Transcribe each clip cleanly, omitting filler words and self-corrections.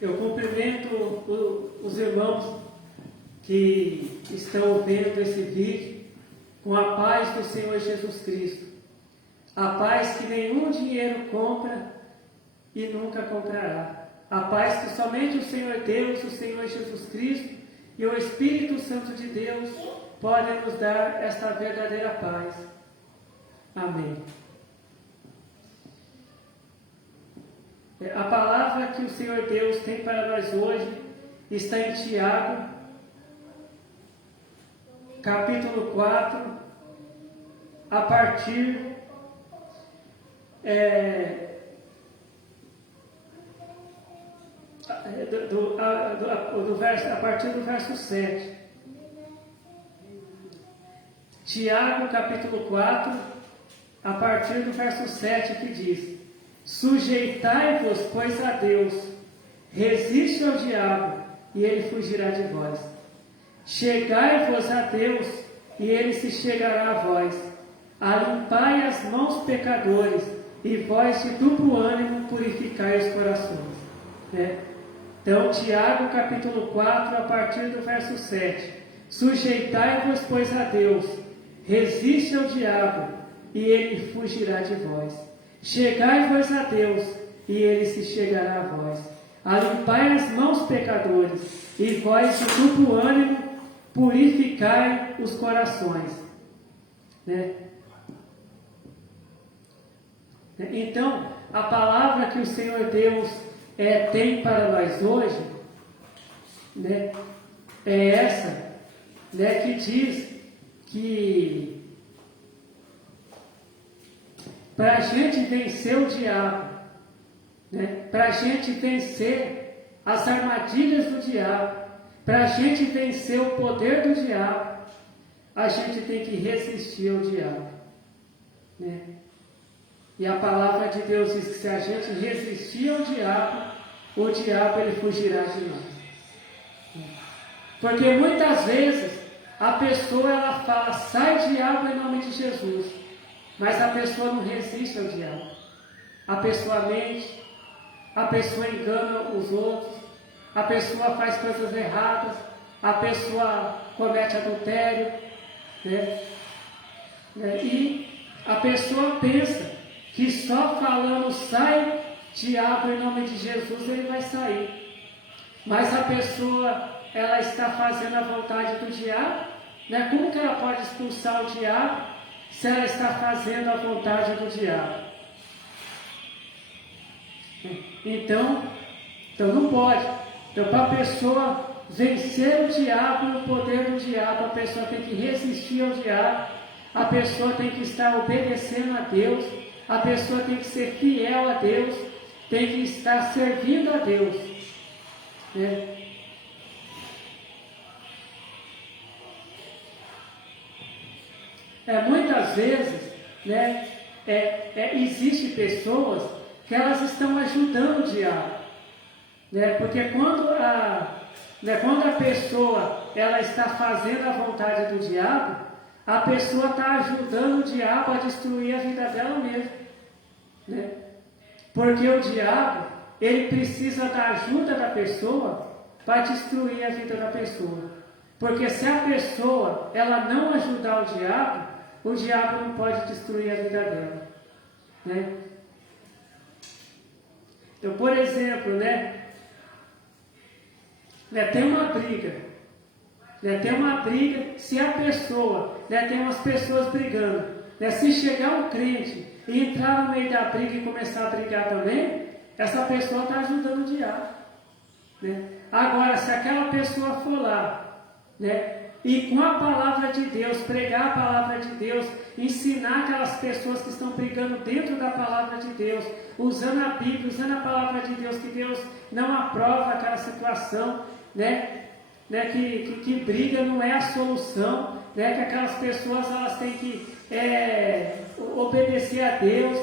Eu cumprimento os irmãos que estão vendo esse vídeo com a paz do Senhor Jesus Cristo. A paz que nenhum dinheiro compra e nunca comprará. A paz que somente o Senhor Deus, o Senhor Jesus Cristo e o Espírito Santo de Deus podem nos dar esta verdadeira paz. Amém. A palavra que o Senhor Deus tem para nós hoje está em Tiago, capítulo 4, a partir a partir do verso 7. Tiago, capítulo 4, a partir do verso 7, que diz: Sujeitai-vos, pois, a Deus, resiste ao diabo, e ele fugirá de vós. Chegai-vos a Deus, e ele se chegará a vós. Alimpai as mãos, pecadores, e vós de duplo ânimo purificai os corações. Então, Tiago, capítulo 4, a partir do verso 7. Sujeitai-vos, pois, a Deus, resiste ao diabo, e ele fugirá de vós. Chegai-vos a Deus, e ele se chegará a vós. Alimpai as mãos, pecadores, e vós de duplo ânimo purificai os corações. Então, a palavra que o Senhor Deus tem para nós hoje, é essa, que diz que para a gente vencer o diabo, para a gente vencer as armadilhas do diabo, para a gente vencer o poder do diabo, a gente tem que resistir ao diabo. E a palavra de Deus diz que se a gente resistir ao diabo, o diabo ele fugirá de nós. Porque muitas vezes a pessoa ela fala, sai diabo em nome de Jesus, mas a pessoa não resiste ao diabo. A pessoa mente, a pessoa engana os outros, a pessoa faz coisas erradas, a pessoa comete adultério, e a pessoa pensa que só falando sai diabo em nome de Jesus ele vai sair. Mas a pessoa ela está fazendo a vontade do diabo, Como que ela pode expulsar o diabo se ela está fazendo a vontade do diabo? Então não pode. Então, para a pessoa vencer o diabo e o poder do diabo, a pessoa tem que resistir ao diabo, a pessoa tem que estar obedecendo a Deus, a pessoa tem que ser fiel a Deus, tem que estar servindo a Deus. Muitas vezes, existe pessoas que elas estão ajudando o diabo, porque quando a pessoa ela está fazendo a vontade do diabo, a pessoa está ajudando o diabo a destruir a vida dela mesma, porque o diabo ele precisa da ajuda da pessoa para destruir a vida da pessoa, porque se a pessoa ela não ajudar o diabo não pode destruir a vida dela, Então, por exemplo, tem uma briga, se a pessoa, tem umas pessoas brigando, se chegar um crente e entrar no meio da briga e começar a brigar também, essa pessoa está ajudando o diabo, Agora, se aquela pessoa for lá, e com a palavra de Deus, pregar a palavra de Deus, ensinar aquelas pessoas que estão brigando dentro da palavra de Deus, usando a Bíblia, usando a palavra de Deus, que Deus não aprova aquela situação, que briga não é a solução, que aquelas pessoas elas têm que obedecer a Deus,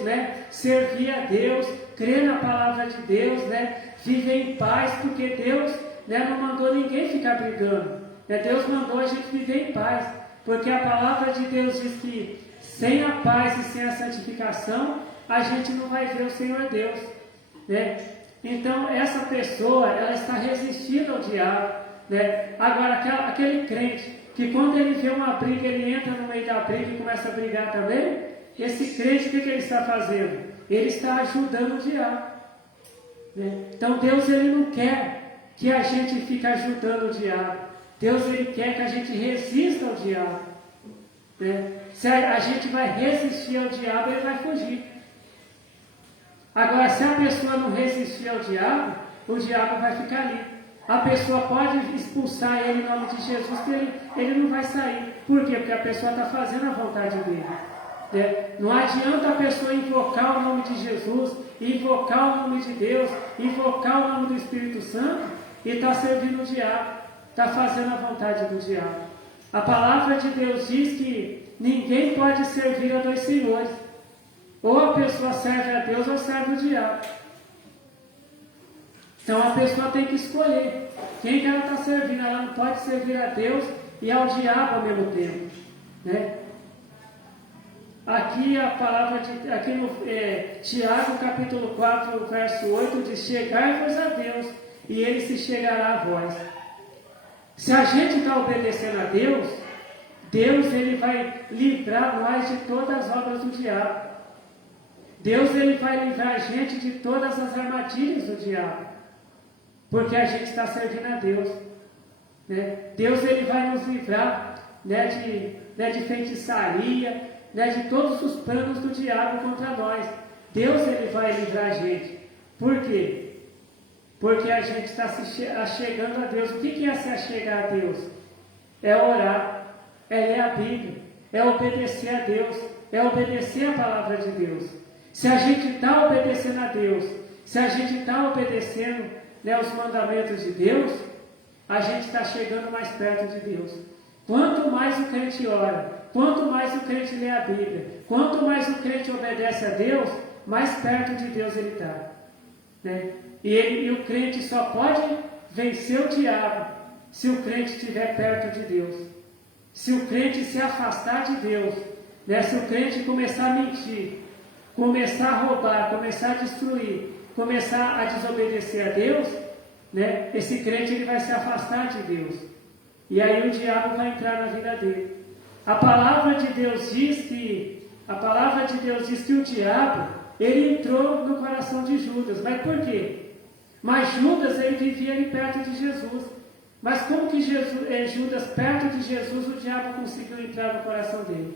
servir a Deus, crer na palavra de Deus, viver em paz, porque Deus não mandou ninguém ficar brigando. Deus mandou a gente viver em paz, porque a palavra de Deus diz que sem a paz e sem a santificação, a gente não vai ver o Senhor Deus. Então, essa pessoa, ela está resistindo ao diabo, né? Agora, aquele crente, que quando ele vê uma briga, ele entra no meio da briga e começa a brigar também, esse crente, o que ele está fazendo? Ele está ajudando o diabo, né? Então, Deus, ele não quer que a gente fique ajudando o diabo. Deus, ele quer que a gente resista ao diabo, né? Se a gente vai resistir ao diabo, ele vai fugir. Agora, se a pessoa não resistir ao diabo, o diabo vai ficar ali. A pessoa pode expulsar ele em nome de Jesus, que ele não vai sair. Por quê? Porque a pessoa está fazendo a vontade dele, né? Não adianta a pessoa invocar o nome de Jesus, invocar o nome de Deus, invocar o nome do Espírito Santo e está servindo o diabo, está fazendo a vontade do diabo. A palavra de Deus diz que ninguém pode servir a dois senhores. Ou a pessoa serve a Deus ou serve o diabo. Então a pessoa tem que escolher quem que ela está servindo. Ela não pode servir a Deus e ao diabo ao mesmo tempo, né? Aqui a palavra aqui no Tiago capítulo 4, verso 8 diz: chegai-vos a Deus e Ele se chegará a vós. Se a gente está obedecendo a Deus, Deus, ele vai livrar nós de todas as obras do diabo. Deus, ele vai livrar a gente de todas as armadilhas do diabo, porque a gente está servindo a Deus, né? Deus, ele vai nos livrar, né, de feitiçaria, né, de todos os planos do diabo contra nós. Deus, ele vai livrar a gente. Por quê? Porque a gente está se achegando a Deus. O que é se achegar a Deus? É orar, é ler a Bíblia, é obedecer a Deus, é obedecer a palavra de Deus. Se a gente está obedecendo a Deus, se a gente está obedecendo, né, os mandamentos de Deus, a gente está chegando mais perto de Deus. Quanto mais o crente ora, quanto mais o crente lê a Bíblia, quanto mais o crente obedece a Deus, mais perto de Deus ele está, né? E o crente só pode vencer o diabo se o crente estiver perto de Deus. Se o crente se afastar de Deus, né? Se o crente começar a mentir, começar a roubar, começar a destruir, começar a desobedecer a Deus, né? Esse crente ele vai se afastar de Deus. E aí o diabo vai entrar na vida dele. A palavra de Deus diz que o diabo, ele entrou no coração de Judas. Mas por quê? Mas Judas, ele vivia ali perto de Jesus. Mas como que Judas, perto de Jesus, o diabo conseguiu entrar no coração dele?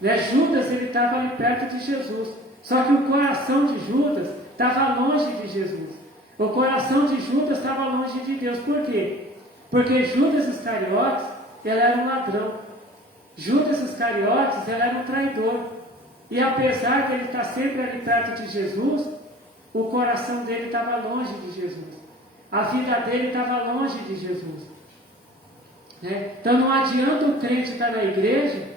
Né? Judas, ele estava ali perto de Jesus. Só que o coração de Judas estava longe de Jesus. O coração de Judas estava longe de Deus. Por quê? Porque Judas Iscariotes, ele era um ladrão. Judas Iscariotes, ele era um traidor. E apesar de ele estar sempre ali perto de Jesus, o coração dele estava longe de Jesus. A vida dele estava longe de Jesus, né? Então não adianta o crente estar na igreja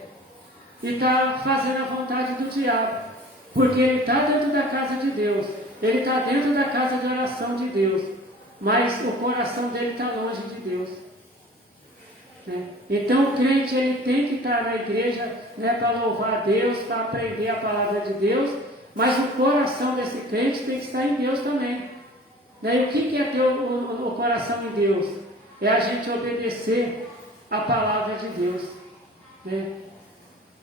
e estar fazendo a vontade do diabo, porque ele está dentro da casa de Deus, ele está dentro da casa de oração de Deus, mas o coração dele está longe de Deus, né? Então o crente ele tem que estar na igreja, né, para louvar a Deus, para aprender a palavra de Deus, mas o coração desse crente tem que estar em Deus também. E o que é ter o coração em Deus? É a gente obedecer a palavra de Deus, né?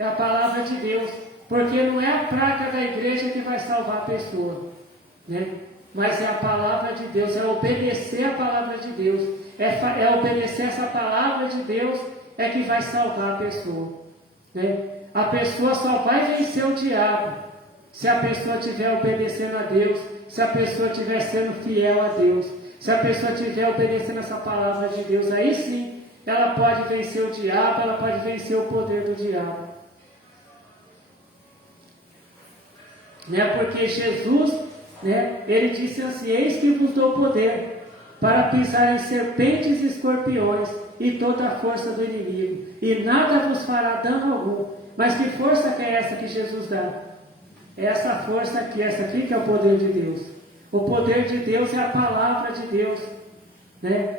É a palavra de Deus, porque não é a placa da igreja que vai salvar a pessoa, né? Mas é a palavra de Deus, é obedecer a palavra de Deus, é obedecer essa palavra de Deus é que vai salvar a pessoa, né? A pessoa só vai vencer o diabo se a pessoa estiver obedecendo a Deus, se a pessoa estiver sendo fiel a Deus, se a pessoa estiver obedecendo essa palavra de Deus, aí sim, ela pode vencer o diabo, ela pode vencer o poder do diabo. Né? Porque Jesus, né, ele disse assim: eis que vos dou poder para pisar em serpentes e escorpiões e toda a força do inimigo, e nada vos fará dano algum. Mas que força que é essa que Jesus dá? É essa força aqui, essa aqui que é o poder de Deus. O poder de Deus é a palavra de Deus, né?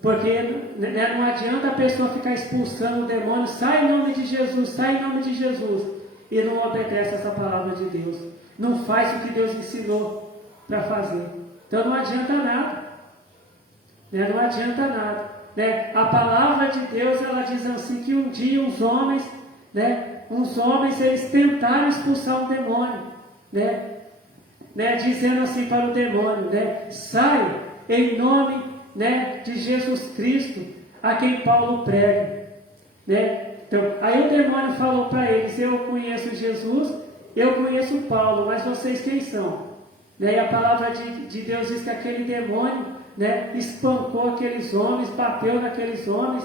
Porque, né, não adianta a pessoa ficar expulsando o demônio, sai em nome de Jesus, sai em nome de Jesus, e não obedece essa palavra de Deus, não faz o que Deus ensinou para fazer. Então não adianta nada. Né? Não adianta nada. Né? A palavra de Deus, ela diz assim, que um dia uns homens, eles tentaram expulsar um demônio, dizendo assim para o demônio, sai em nome, de Jesus Cristo, a quem Paulo prega. Então, aí o demônio falou para eles, eu conheço Jesus, eu conheço Paulo, mas vocês quem são? E a palavra de Deus diz que aquele demônio, espancou aqueles homens, bateu naqueles homens,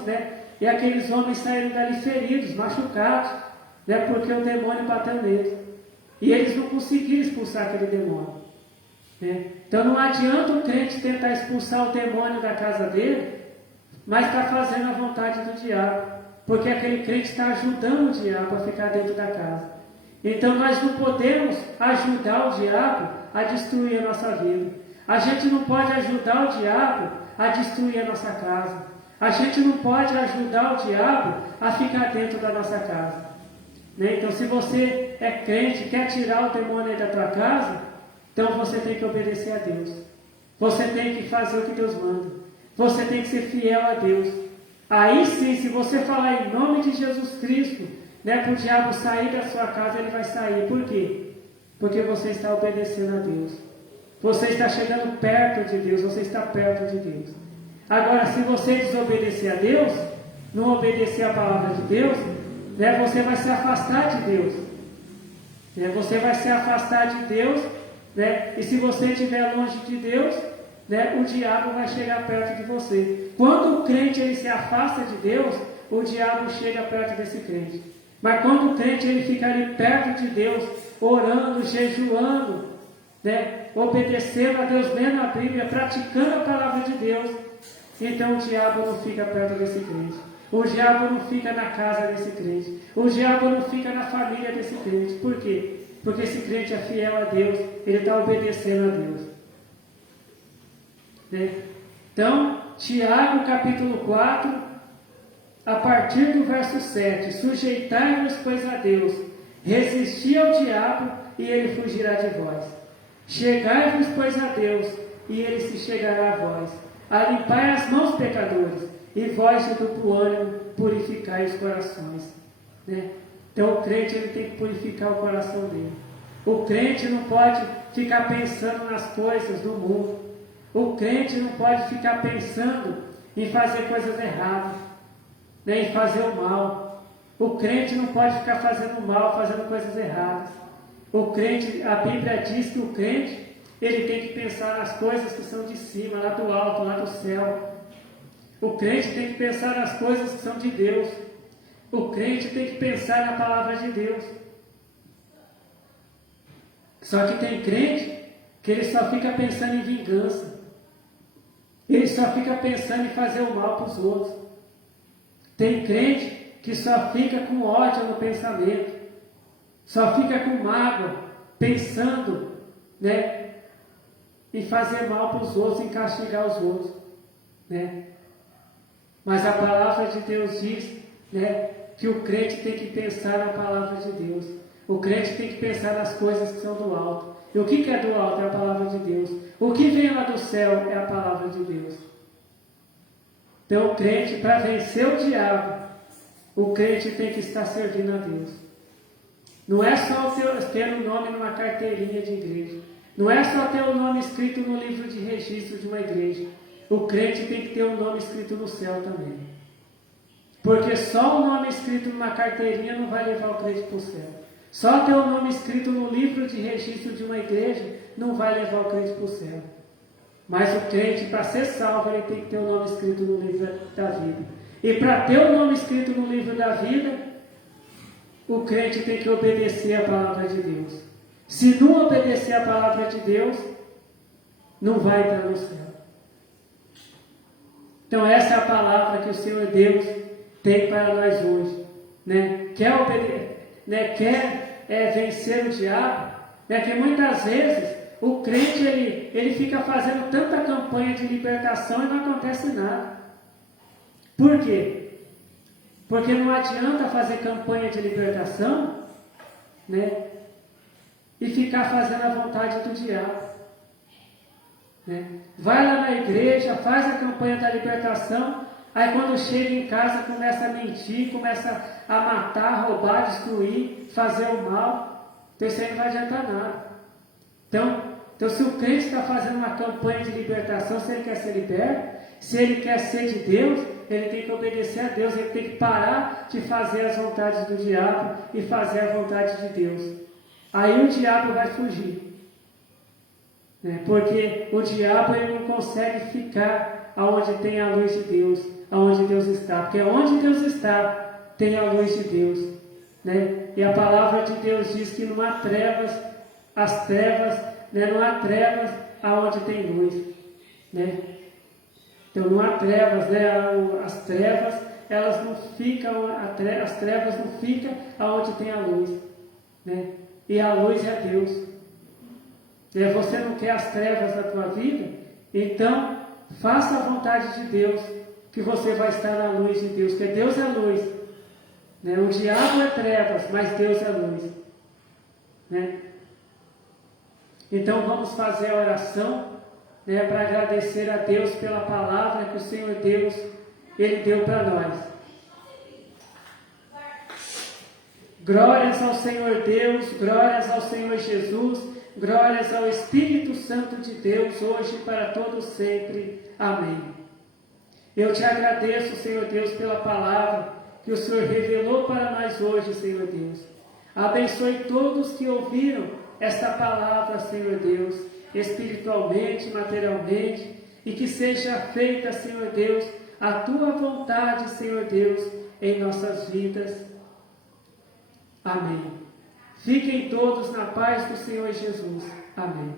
e aqueles homens saíram dali feridos, machucados, porque o demônio bateu neles. E eles não conseguiram expulsar aquele demônio. Então não adianta o crente tentar expulsar o demônio da casa dele, mas está fazendo a vontade do diabo, porque aquele crente está ajudando o diabo a ficar dentro da casa. Então nós não podemos ajudar o diabo a destruir a nossa vida. A gente não pode ajudar o diabo a destruir a nossa casa. A gente não pode ajudar o diabo a ficar dentro da nossa casa. Então se você é crente, quer tirar o demônio aí da tua casa, então você tem que obedecer a Deus. Você tem que fazer o que Deus manda. Você tem que ser fiel a Deus. Aí sim, se você falar em nome de Jesus Cristo, para o diabo sair da sua casa, ele vai sair. Por quê? Porque você está obedecendo a Deus. Você está chegando perto de Deus, você está perto de Deus. Agora, se você desobedecer a Deus, não obedecer a palavra de Deus, você vai se afastar de Deus. Você vai se afastar de Deus, e se você estiver longe de Deus, o diabo vai chegar perto de você. Quando o crente ele se afasta de Deus, o diabo chega perto desse crente. Mas quando o crente ele fica ali perto de Deus, orando, jejuando, obedecendo a Deus, lendo a Bíblia, praticando a palavra de Deus, então o diabo não fica perto desse crente. O diabo não fica na casa desse crente. O diabo não fica na família desse crente. Por quê? Porque esse crente é fiel a Deus, ele está obedecendo a Deus. Então, Tiago capítulo 4, a partir do verso 7, sujeitai-vos, pois, a Deus, resisti ao diabo, e ele fugirá de vós. Chegai-vos, pois, a Deus, e ele se chegará a vós. Alimpai as mãos, pecadores, e vós de duplo ânimo purificai os corações. Então o crente ele tem que purificar o coração dele. O crente não pode ficar pensando nas coisas do mundo. O crente não pode ficar pensando em fazer coisas erradas, em fazer o mal. O crente não pode ficar fazendo mal, fazendo coisas erradas. O crente, a Bíblia diz que o crente, ele tem que pensar nas coisas que são de cima, lá do alto, lá do céu. O crente tem que pensar nas coisas que são de Deus. O crente tem que pensar na palavra de Deus. Só que tem crente que ele só fica pensando em vingança. Ele só fica pensando em fazer o mal para os outros. Tem crente que só fica com ódio no pensamento. Só fica com mágoa, pensando, em fazer mal para os outros, em castigar os outros. Mas a palavra de Deus diz, que o crente tem que pensar na palavra de Deus. O crente tem que pensar nas coisas que são do alto. E o que é do alto? É a palavra de Deus. O que vem lá do céu é a palavra de Deus. Então o crente, para vencer o diabo, o crente tem que estar servindo a Deus. Não é só ter o nome numa carteirinha de igreja. Não é só ter o nome escrito no livro de registro de uma igreja. O crente tem que ter o nome escrito no céu também. Porque só o nome escrito numa carteirinha não vai levar o crente para o céu. Só ter o nome escrito no livro de registro de uma igreja não vai levar o crente para o céu. Mas o crente, para ser salvo, ele tem que ter o nome escrito no livro da vida. E para ter o nome escrito no livro da vida, o crente tem que obedecer a palavra de Deus. Se não obedecer a palavra de Deus, não vai entrar no céu. Então essa é a palavra que o Senhor Deus tem para nós hoje. Quer vencer o diabo? Que muitas vezes o crente ele fica fazendo tanta campanha de libertação e não acontece nada. Por quê? Porque não adianta fazer campanha de libertação, e ficar fazendo a vontade do diabo. né? Vai lá na igreja, faz a campanha da libertação, aí quando chega em casa começa a mentir, começa a matar, roubar, destruir, fazer o mal. Então isso aí não vai adiantar nada. Então se o crente está fazendo uma campanha de libertação, se ele quer ser liberto, se ele quer ser de Deus, ele tem que obedecer a Deus, ele tem que parar de fazer as vontades do diabo e fazer a vontade de Deus. Aí o diabo vai fugir. Né? Porque o diabo ele não consegue ficar aonde tem a luz de Deus, aonde Deus está. Porque onde Deus está, tem a luz de Deus. Né? E a palavra de Deus diz que não há trevas, as trevas, né? Não há trevas aonde tem luz. Né? Então não há trevas, né? As trevas, elas não ficam, as trevas não ficam aonde tem a luz. Né? E a luz é Deus. Você não quer as trevas na tua vida? Então, faça a vontade de Deus, que você vai estar na luz de Deus, porque Deus é luz. Né? O diabo é trevas, mas Deus é luz. Né? Então, vamos fazer a oração, né, para agradecer a Deus pela palavra que o Senhor Deus, Ele deu para nós. Glórias ao Senhor Deus, glórias ao Senhor Jesus, glórias ao Espírito Santo de Deus, hoje e para todos sempre. Amém. Eu te agradeço, Senhor Deus, pela palavra que o Senhor revelou para nós hoje, Senhor Deus. Abençoe todos que ouviram esta palavra, Senhor Deus, espiritualmente, materialmente, e que seja feita, Senhor Deus, a Tua vontade, Senhor Deus, em nossas vidas. Amém. Fiquem todos na paz do Senhor Jesus. Amém.